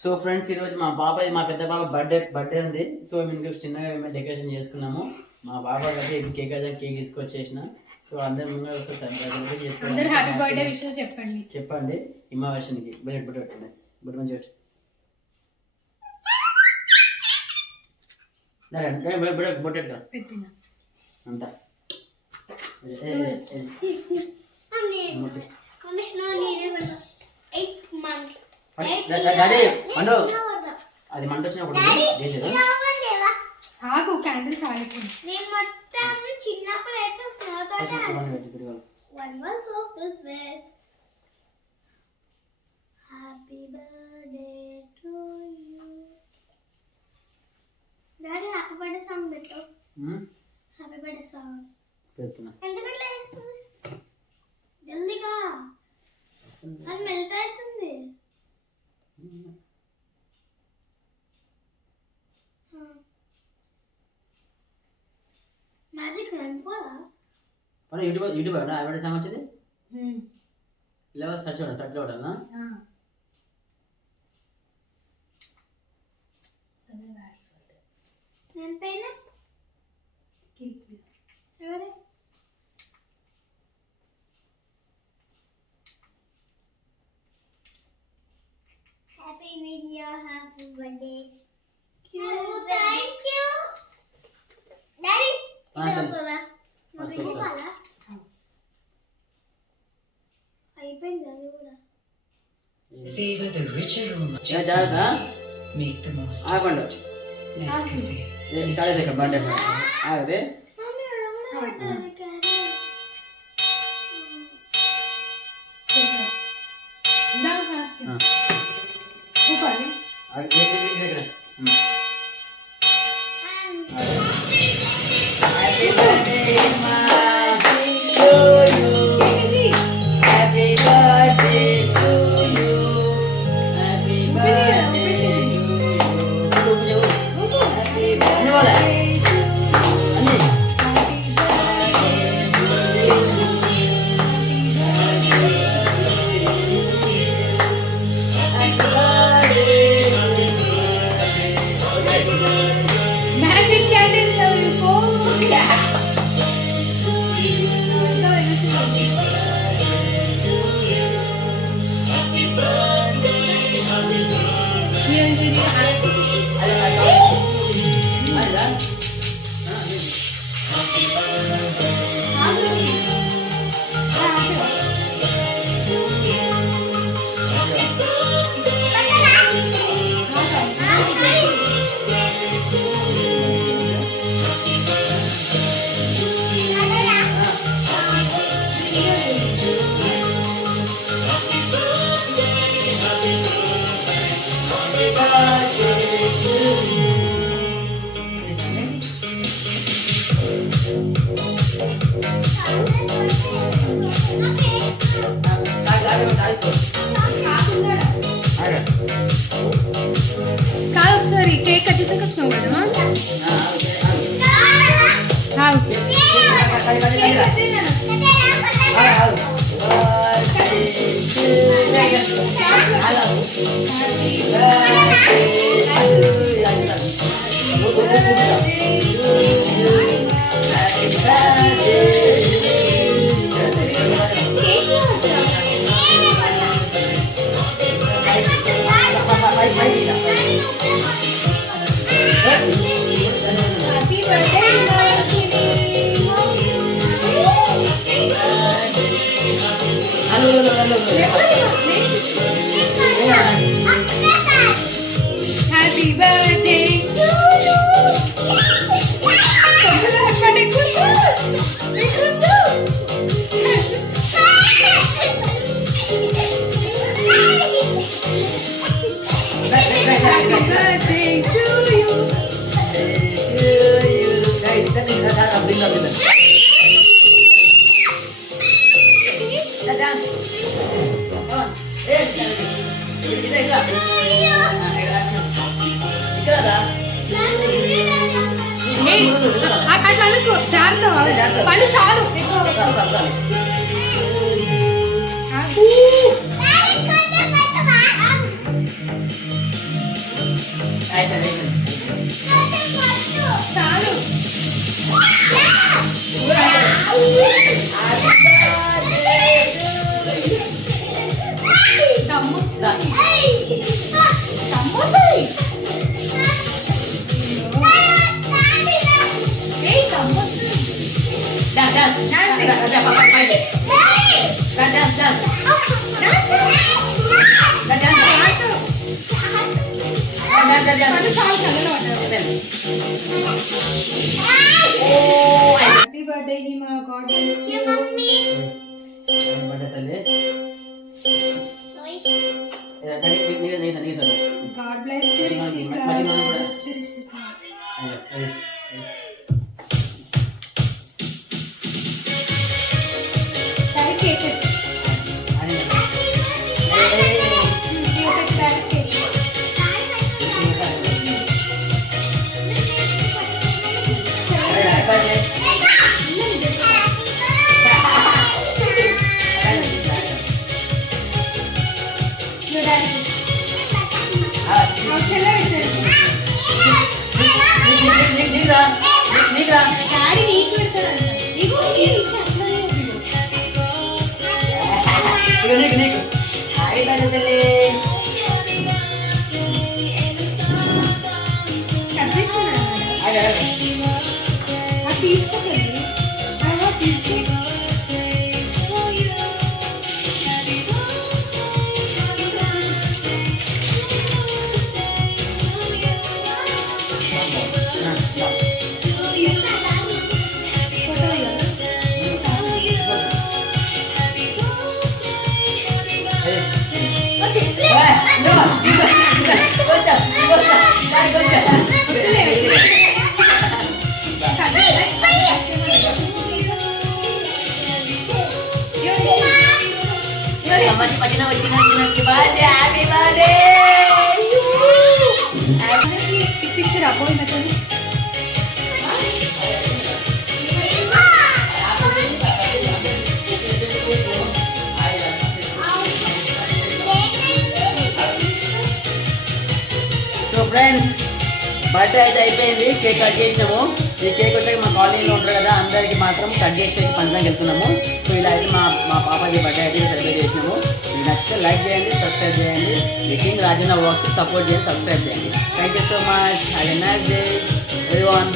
So friends ఈరోజు మా బాబాయ్ మా పెద్ద బాబా బర్త్డే ఉంది. సో మేము చిన్నగా మేము డెకరేషన్ చేసుకున్నాము. మా బాబా అయితే కేక్ అయితే కేక్ తీసుకొచ్చేసిన. సో అందరు ముందు చెప్పండి ఇమ్మా వర్షన్కి బుల్లెట్ బుట్ట పెట్టండి. బుట్ట మంచి పెట్టు బుట్టెట్టు అంతా అది మంట వచ్చినప్పుడు ఆగు క్యాండిల్స్ ఆగిపోయింది. Happy birthday to you daddy. Happy birthday song పెట్టు. హ్యాపీ బర్త్డే సాంగ్ పెడుతున్నా. ఎందుకట్లా చేస్తుంది? జల్దీగా అది మెల్ట్ అవుతుంది. మ్యాజిక్ అనుకోదా? మన యూట్యూబ్ ఆవిడ సాంగ్ వచ్చింది ఇలా సర్చ్ చూడాలా? నేను పైన ఎవరే happy new year. Happy birthday. Thank you daddy. అయిపోయింది అది కూడా. Savor the rich aroma. Make the most. ఆగండి Nescafe. స్టార్ట్ అయితే బర్త్డే ఆగదే. మమ్మీ అడగడం పడ్డది కదా. కాదు ఒకసారి కేక్ కట్ చేసాక వస్తున్నావు కదా. Happy birthday to you. Happy birthday to you. అట్లా అనుకో జాగ్రత్త పని చాలు. దా. సమోసా ఏయ్ సమోసా డాన్స్ డాన్స్ Dancing. డా, డా, పా, పా, పైకి. డా, డాన్స్ డాన్స్ డా, డాన్స్ డాన్స్ డాన్స్ చాలు చల్లగా పడ్డారు oh happy birthday Hima God bless you birthday తల్లి నీకు sir God bless you Rishika అది డాడీ కేక్ అని cake daddy cake you daddy ఆ చెల్ల పెట్టారు డాడీ నీకు పెడతారు ఇగో ఈ అట్లనే నీకు హాయ్ బర్త్డే కట్ చేస్తున్నాను అది తీసుకోకండి అలా తీసుకో ఫోటో పిక్చర్ అపోయి మెథడ్ సో ఫ్రెండ్స్ బర్త్డే అయితే అయిపోయింది, కేక్ కట్ చేసినాము. ఈ కేక్ వచ్చాక మా కాలనీలో ఉంటారు కదా, అందరికి మాత్రం కట్ చేసి పంచడానికి వెళ్తున్నాము. సో ఇలా అయితే మా పాపది బర్త్డే అయితే సెలబ్రేట్ చేసినాము. మీకు నచ్చితే లైక్ చేయండి, సబ్స్క్రైబ్ చేయండి. కింగ్ రాజన్న వ్లాగ్స్కి సపోర్ట్ చేయండి, సబ్స్క్రైబ్ చేయండి. Thank you so much. Have a nice day everyone.